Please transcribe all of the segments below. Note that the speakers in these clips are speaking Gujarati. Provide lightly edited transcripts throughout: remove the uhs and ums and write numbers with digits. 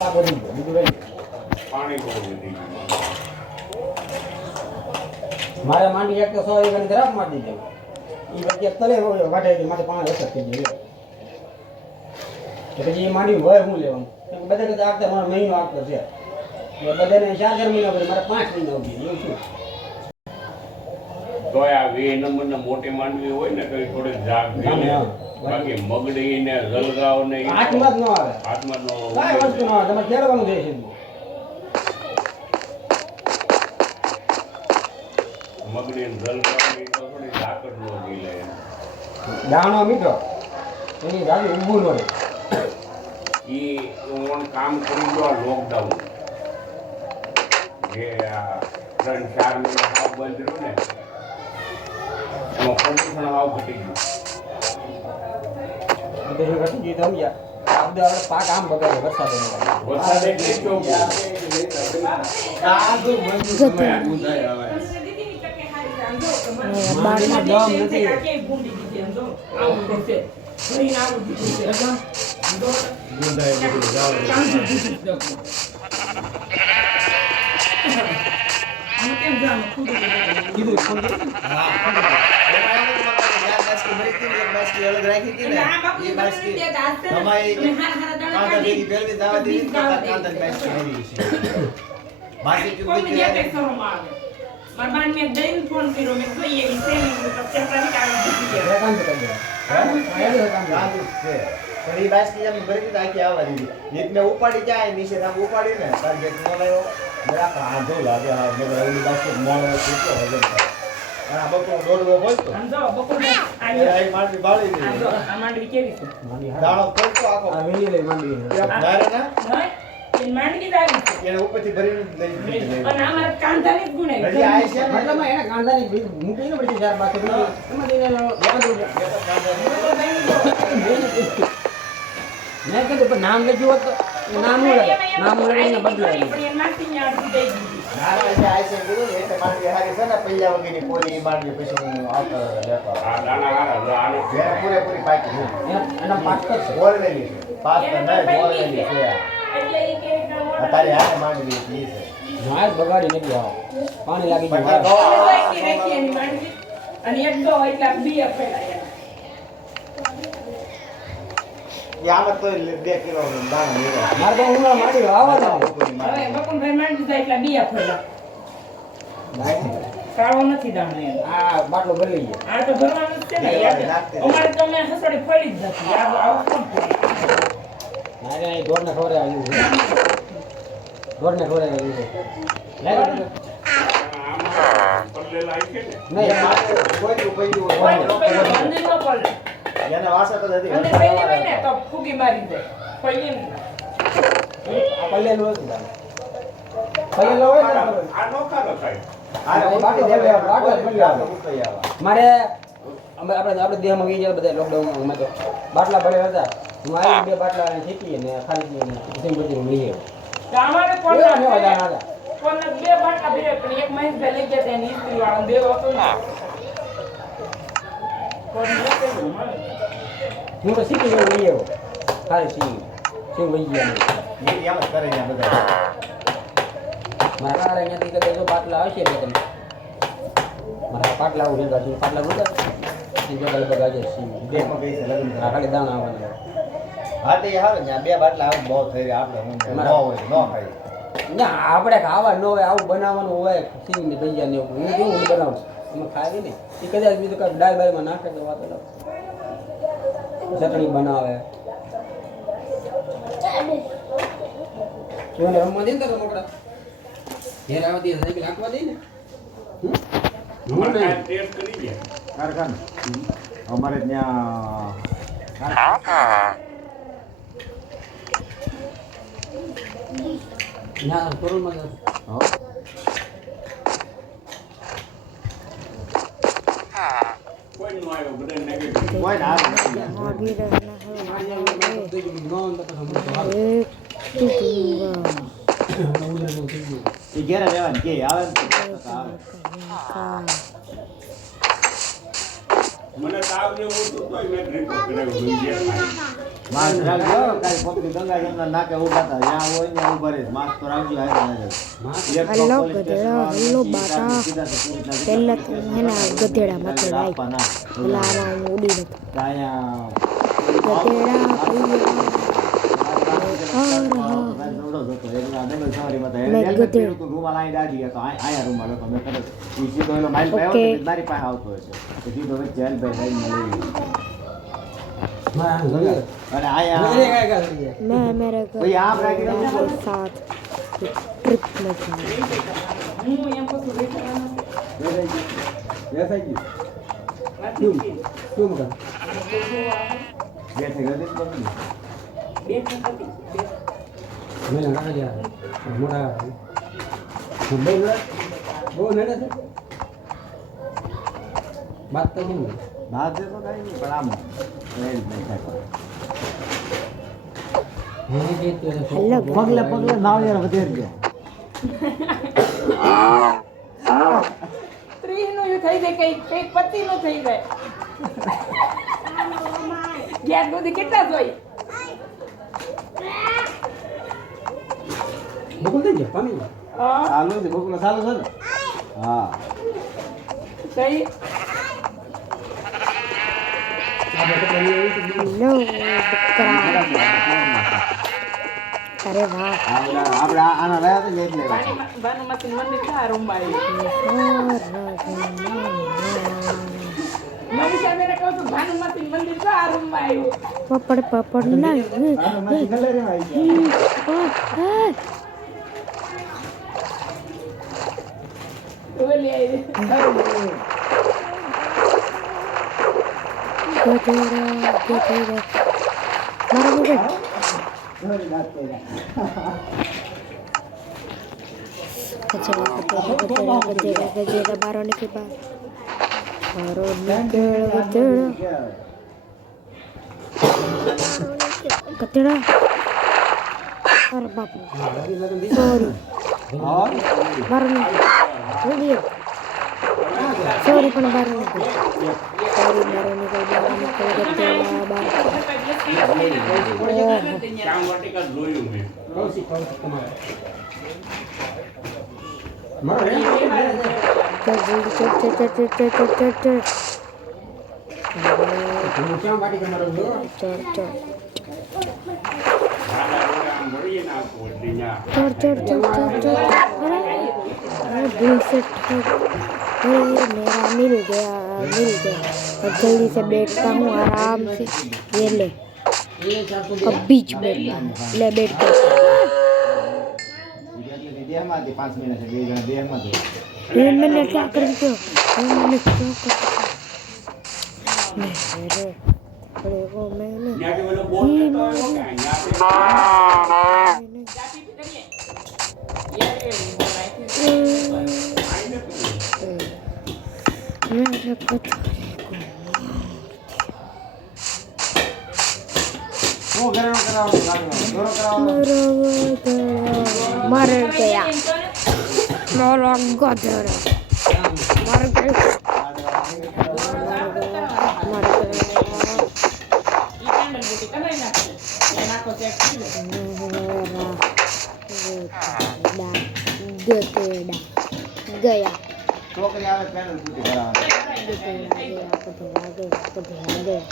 મારે માંડી એક તો 100 એકની તરફ મારી દીધો ઈ વચ્ચે તલે વાટે માથે પાણી અસર થઈ ગઈ તો પછી એ માંડી હોય હું લેવાનું બધે કદા આગતા મારો મહિનો આગતો છે બધાને 4 મહિના પછી મારે 5 મહિના ઉગી એવું શું તો આ 20 નંબરના મોટી માંડવી હોય ને તો થોડી જાગ દે બાકી મગડી ને જલગાવ ને હાથમાં જ ન આવે હાથમાં નો કાઈ વસ્તુ ન આવે તમારે ખેલવાનું છે મગડી ને જલગાવ ની તો થોડી જાકડ નો દી લે દાણો મીઠો એની ગાડી ઊભું ન રહે ઈ ઓન કામ કરી દો લોકડાઉન જે 3-4 મહિના બંધ રહ્યું ને એમાં પ્રદૂષણ આવ ઘટી ગયું ઘટી ગયું તમે યાર આ બધા પાક આમ બગાડે વરસાદ એટલે ચોક આ તો બંધ સમય ગુંદાય આવે બાળમાં દમ નથી ગુંદાય બધું જાવ કીધું ફોન હા એક બાસ્કી અલગ રાખી હતી ને એ બાસ્કી તમારી કાંતા જેવી પહેલી દાવા દીધી કાંતા બાસ્કી આવી છે બાકી તું બીજું યાર માર બાન મે દઈન ફોન કર્યો મે કોઈ એવી સેમિંગ પર ચેપ્ટરની કાઢી દીધી કામ કરી દે કામ છે પણ એ બાસ્કી જમ ભરી દીધી આખી આવવા દીધી નીત મે ઉપાડી જાય નીચે આમ ઉપાડી ને ટાર્ગેટ નો લાવ્યો બરા આંધો લાગે હા મે એવી બાસ્કી મોણો કેટલો હજમ થાય આ બકો દોડવો હોય તો સમજો બકુલ આ માંડવી બાળી દીધી આ માંડવી કેવી છે દાણો પડતો આખો આ વેલી લઈ માંડી નારે ના નહીં એ માંડવી દાવી છે એને ઉપરથી ભરીને લઈ દીધી અને અમાર કાંધાની જ ગુણે હજી આ છે ને મતલબ એને કાંદાની બીજ મૂકી ને પડી ચાર બાકી એમાં એને મેં કીધું પણ નામ લખ્યું હોત તો નામ નું લઈને બદલાય પણ એ નાખી ને આડું દઈ દીધી નારે છે આ છે કીધું એટલે માંડવી હારી છે ને પૈયા વગેરેની કોરી માંડવી પછી હું આવતો લેતો આ દાણા હારા આને જેને પૂરેપૂરી પાકી છે એના પાક છે બોલવેલી છે પાક તો નહીં બોલવેલી છે એટલે એ કે અત્યારે હારે માંડવી ઈ છે માર બગાડી નથી આવો પાણી લાગી ગયું રાખી એની માંડવી અને એક દો એટલા બી ફેલાયા યામત તો 2 કિલો દાણા લેવા માર તો ઉના માડી આવવાનો હવે બકુનભાઈ માંડવી જાય એટલા બી ફેલા કાળો નથી દાણો એમ આ બાટલો ભરી લઈએ આ તો ભરવાનું જ છે ને અમારે તો મેં હસડી ફળી જ નથી આ કોણ ફોડી મારે અહીં ઢોરને ખવરે આવ્યું છે ઢોરને ખવરે આવ્યું છે લાગે પડલેલા આવી છે ને નહીં કોઈ પૈયું કોઈ રૂપિયા મંદિર નો પડે એને વાસા તો નથી અંદર પહેલી હોય ને તો ફૂગી મારી દે પહેલી આ પલ્લેલું હતું પલ્લેલો હોય ને આ નોખા લખાય આ બાકી દેવે બાટલો ભરી આવે ઉતરી આવે મારે આપણે દેહમાં ગઈ જાય બધા લોકડાઉનમાં અમે તો બાટલા ભરેલા હતા હું આવી 2 બાટલા શીખી ને ખાલી પછી બધી લઈએ અમારે કોણ કોણ હતા કોણ બે બાટલા ભરે પણ એક મહેશભાઈ લઈ ગયા તેની સ્ત્રી વાળા બે હતો ને કોણ લેતું હું તો શીખી ગયો લઈ આવ્યો ખાલી સિંગ વહી ગયા એ એમ જ કરે ને બધા મારા અહીંયાથી કદાચ જો બાટલા આવશે એટલે તમે મારા પાટલા આવું છે પાટલા નહોતા એ જગલ બગાજે સિંગ દેખમાં ગઈ છે લગ્ન આ ખાલી દાણા આવવાના હા તે આવે ને 2 બાટલા આવે બહુ થઈ રહ્યા આપણે હું ન હોય ન ખાઈ ના આપણે ખાવા ન હોય આવું બનાવવાનું હોય સિંગ ને ભજીયા ને એવું હું કેવું બનાવું એમાં ખાવી ને એ કદાચ બીજું કાંઈક દાળ બાળમાં નાખે તો વાત અલગ ચટણી બનાવે એને રમવા દે ને તો મોકળા ઘેર આવતી સાયકલ હાંકવા દે ને ટેસ્ટ કરી ગયા કારખાને અમારે ત્યાં ના કોરોમાં કોઈ નો આવ્યો બધા નેગેટિવ કોઈ ના એ ઘેરે રહેવાનું કે આવે ને તો આવે મને તાવ જેવું હતું તોય મેં report કરાવ્યું. જોઈએ ખાલી. માસ્ક રાખજો કાલ પકડી ગંગા જમના નાકે ઊભા હતા જ્યાં હોય ને ઊભા રહે માસ્ક તો રાખજો હારે ના જાય હલો ગધેડા હલો બાટા પહેલા તો એના ગધેડા માથે લાઈ પેલા આમાં હું ઉડી નતો કાયા ગધેડા હા લગે मैं मेरे घर साथ ट्रिप में जाऊँ હું એમ કહું છું બેઠાવાનું કેમ કા બેઠા મેં નાખા ગયા મોટા બહુ નડે છે બાત તો કેમ બાદ દે તો કઈ નહીં પણ આમ हेलो પગલે પગલે નાળિયેર વધેર ગયા ત્રીનું યું થઈ જાય કઈ પતિનું થઈ જાય ગેસ દૂધી કેટલા જોઈ બકુલ થઈ ગયા પાણી હા ચાલુ છે બકુલા ચાલુ છે ને હા કઈ हेलो बकरा अरे वाह આપણે આના રહ્યા તો એટલે ભાનુમતી મંદિર ક્યાં રૂમમાં આવ્યું મનીષા મેને કહું છું ભાનુમતી મંદિર ક્યાં રૂમમાં આવ્યું पपड़ पपड़ ना ઓલી આવી गधेड़ा गधेड़ा मारो मुझे गधेड़ा गधेड़ा गधेड़ा बाहर आने के बाद बाहर निकल गधेड़ा गधेड़ा अरे बाप सॉरी बाहर निकल सॉरी पण बाहर निकल सॉरी बाहर निकल गधेड़ा बाहर કામ વાટિકા જોયું મેં. કૌશિક તમારે મારે चल जल्दी चल चल चल चल चल चल चल चल હું ક્યાં વાટી કે મારું જો चल चल રાડા રોડા આમ વળીએ ને આખું એટલે ન્યા. चल चल चल चल चल अरे दिल से ठग अरे मेरा मिल गया अब जल्दी से बैठता हूँ आराम से ये ले अब बीच बैठता हूँ ले बैठ कर દેહમાંથી 5 મહિના છે બે જણા દેહમાંથી मैंने क्या कर दिया मैंने क्या कर दिया मेरे अरे वो मैंने ન્યાથી ઓલો બોલ નતો આવ્યો કે ન્યાથી જાતી કરીએ યાર એ બોલાય આઈ નથી. मेरे पता હું ઘરેણું કરાવવાનું લાગવાનું ઘરો કરાવવાનું मर गया मेरा गधेड़ा मर गया मर गया ઈ કેન્ડલ બુટી કરાઈ નાખી એ નાખો ચેક કરી લે मेरा गधेड़ा गया છોકરી આવે પેનલ પૂટી કરાવવાનું गधेड़ा गया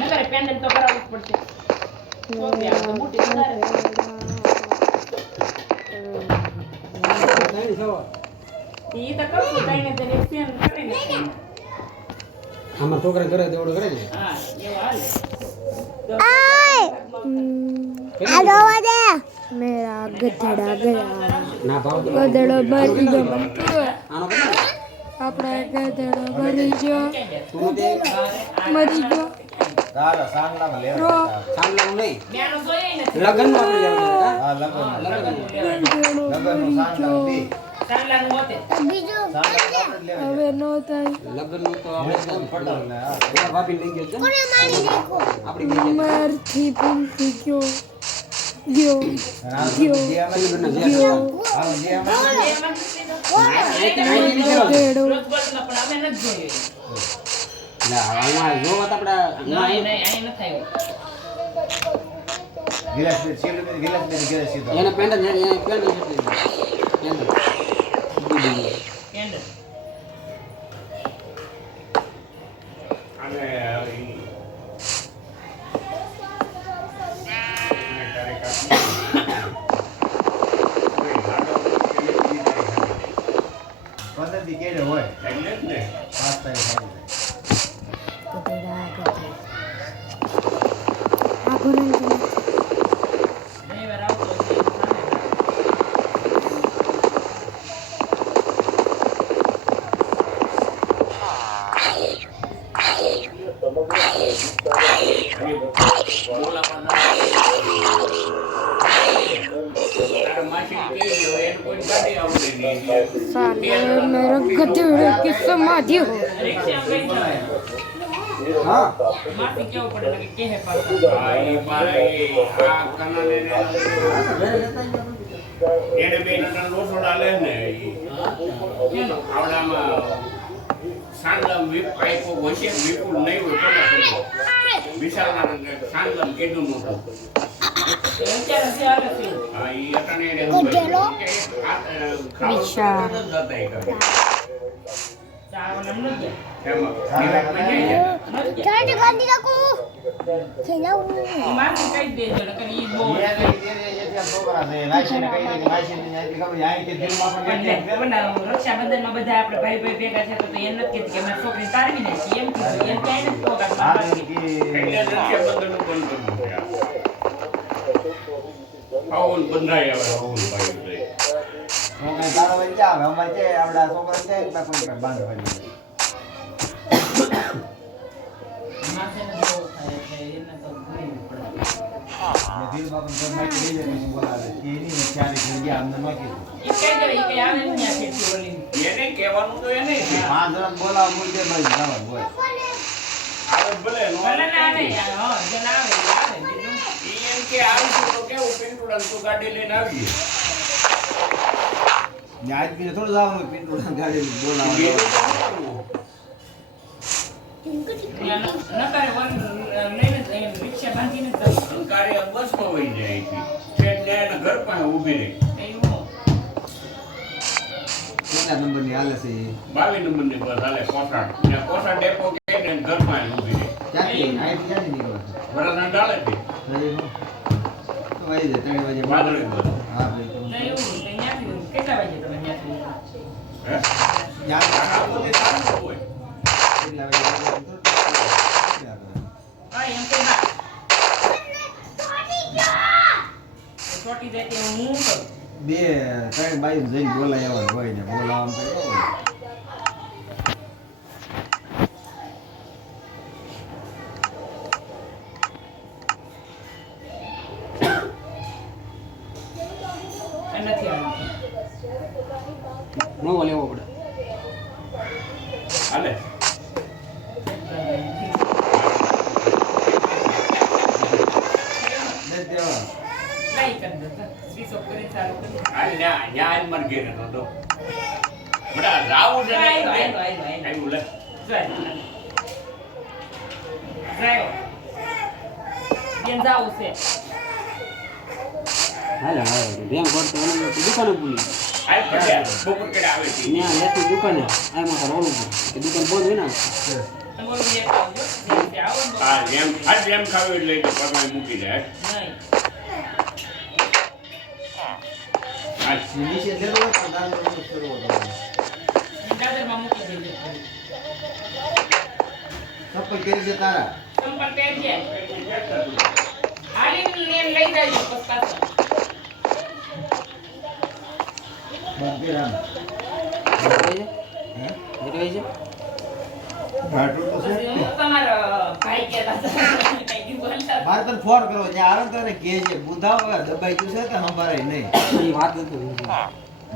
નગર પેન્ડલ તો કરાવવું જ પડશે તો બી આ તો બુટી કરાવે નહીં સવા ઈ તો કરશું કઈ ને તેને પેન કરીને આમાં છોકરા કરે તેવડું કરે ને હા એવું હાલે તો मेरा गधेड़ा गया ના ભાવ તો गधेड़ा मर गया આનો કેટલો अपना गधेड़ा मरी गया તું તે मरी गया તારા સાંગલામાં લેવા સાંભળવાનું નહીં ન્યાનો જોઈએ નથી લગનમાં આપણે જવાનું છે, હા? હા લગન गधेड़ो લગનનું સાંગલાનું બી ચાંદલાનું હોતે સાંગલાનું આપણે જ લેવા હવે નો થાય લગ્નનું તો આપણે ફોન ફોટો લે હા એના ભાભી લઈ ગયો છે આપણી ગઈ મારથી ભૂલથી ગયો ગયો ગયો ગયો ગેડો રોજ બોલતા પણ અમે નથી જોયું ના આમાં જોવા તો આપડા નહીં અહીં નથી આવ્યું એને પેન્ડલ એને પેન્ડલ પેન્ડલ કેન્ડલ અને પદ્ધતિ કેડે હોય એટલે જ ને 5 તારીખ ગધેડા ગધેડા આ ભરણ નહીં વાર આવતો છે साले मेरा गधेड़े की समाधि हो રિક્ષા કઈ જાય હા માટી કેવું પડે કે હે પાછા એને બે ટન લોસો ડાલે ને કેનો આવડામાં સાંડલમ આઈકો હોય વિપુલ નહીં હોય કોના સમજો વિશાલના સાંડલમ કેદું નહોતું અત્યારે છે હાલે છે હા ઈ અટાણે એને હું વિશાલ. ચાવલ એમ નથી ચાર્જ ગાંધી રાખો ખેલાવું માટી કઈ દેજો નકર ઈ બહુ રક્ષાબંધનમાં બધા આપણે ભાઈ ભાઈ ભેગા છે તો એમ નથી કહેતી કે મારી છોકરી તારવી નાખી એમ કીધું એમ ક્યાંય નથી પોગાડ મારવાની. બંધાય આવે હવન ભાઈ માથે ને બહુ થાય એટલે એને તો ઘણી પડે. ઈ કઈ જાય ઈ કઈ આવે ને ત્યાં ખેતી ઓલી એને કહેવાનું તો એને છે. આવે ભલે નો ભલે ના આવે હા જેને આવે ઈ આવે બીજું ઈ એમ કે આવીશું તો કેવું પિંટુડા તો ગાડી લઈને આવીએ થોડું જવાનું પિંટુ ગાડી બોલાવવાનું ન કરે વન લઈને જ રિક્ષા બાંધીને જ જવું. અંકારે બસમાં વહી જાય છે ટ્રેન ને એના ઘર પાસે ઊભી રહી એવું કેટલા નંબરની હાલે છે 22 નંબરની બસ હાલે કોસાડ ને કોસાડ ડેપો કે ને ઘર પાસે ઊભી રહી ક્યાંથી ક્યાંથી નીકળો વરાના ડાળે થી તો વાઈ જાય 3 વાગે વાદળી બસ હા ભાઈ તો ને એવું ને ત્યાંથી કેટલા વાગે તમે ત્યાંથી હે આ બધે સારું હોય કેટલા વાગે હા એમ કે ના છોટી જાય કે હું કરું 2-3 બાજુ જઈને બોલાય આવવાનું હોય ને બોલાવવાનું તો એવું હોય. નથી આવતું નવો લેવો પડે હાલે દસ દેવા નહીં કરી દેતા વીસો કરી ચાલુ કરી આ ન્યા મર ઘેર હતો બડા રાવું છે આયલો. આવ્યું લે જાય બેન જાવું છે હાલે હાલે બેંક કરતો એને દુકાને ભૂલી આઈ પડ્યા બપોર કેડે આવે છે ત્યાં લેતી દુકાને આમાં તો રોલું કે દુકાન બંધ હોય ને તમારું એક આવજો જે આવો ને આ જેમ ખાવી એટલે એને પગમાં મૂકી જાય નહીં આ નીચે લેવો હોય તો દાદા નો કરવો દાદરમાં મૂકી દેજો ચપ્પલ કરી છે તારા સંપલ પહેરીએ આલીને લઈ જાજો પછી પાછા બંધ રામ હે ભાટુ તો છે પછી હું તમારા ભાઈ કહેતા હતા કઈ બોલતા મારે તને ફોન કરો જે આવે ને તને કે છે બુધાવ દબાઈ ગયું છે કે સંભાળાય નહીં એ વાત નથી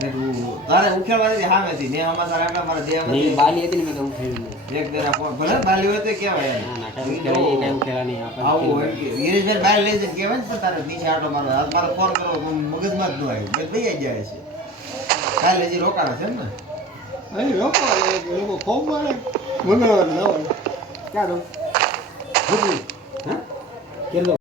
ને તું તારે ઉખેડવાની સામેથી ને અમારા સારા મારા નહીં, દેવા બાલી હતી ને મેં તો હું ખેડ્યું નહીં. એક જરા ભલે બાલી હોય તો કહેવાય એને. ના, ના, કાંઈ ઉકેલા નહીં, કાંઈ ઉકેલા નહીં. આપણે આવું હોય ખેડ્યું. કે ગિરીશભાઈ બહાર લઈ જઈને કહેવાય ને પણ તારે નીચે આટો મારો આજ મારો ફોન કરો તો મગજમાં જ ન આવ્યું બે થઈ જાય છે કાલે હજી રોકાણા છે ને અહીં લોકો ખૂબ મળે મંગળવાર ના હોય ક્યાં દઉં હા કેટલો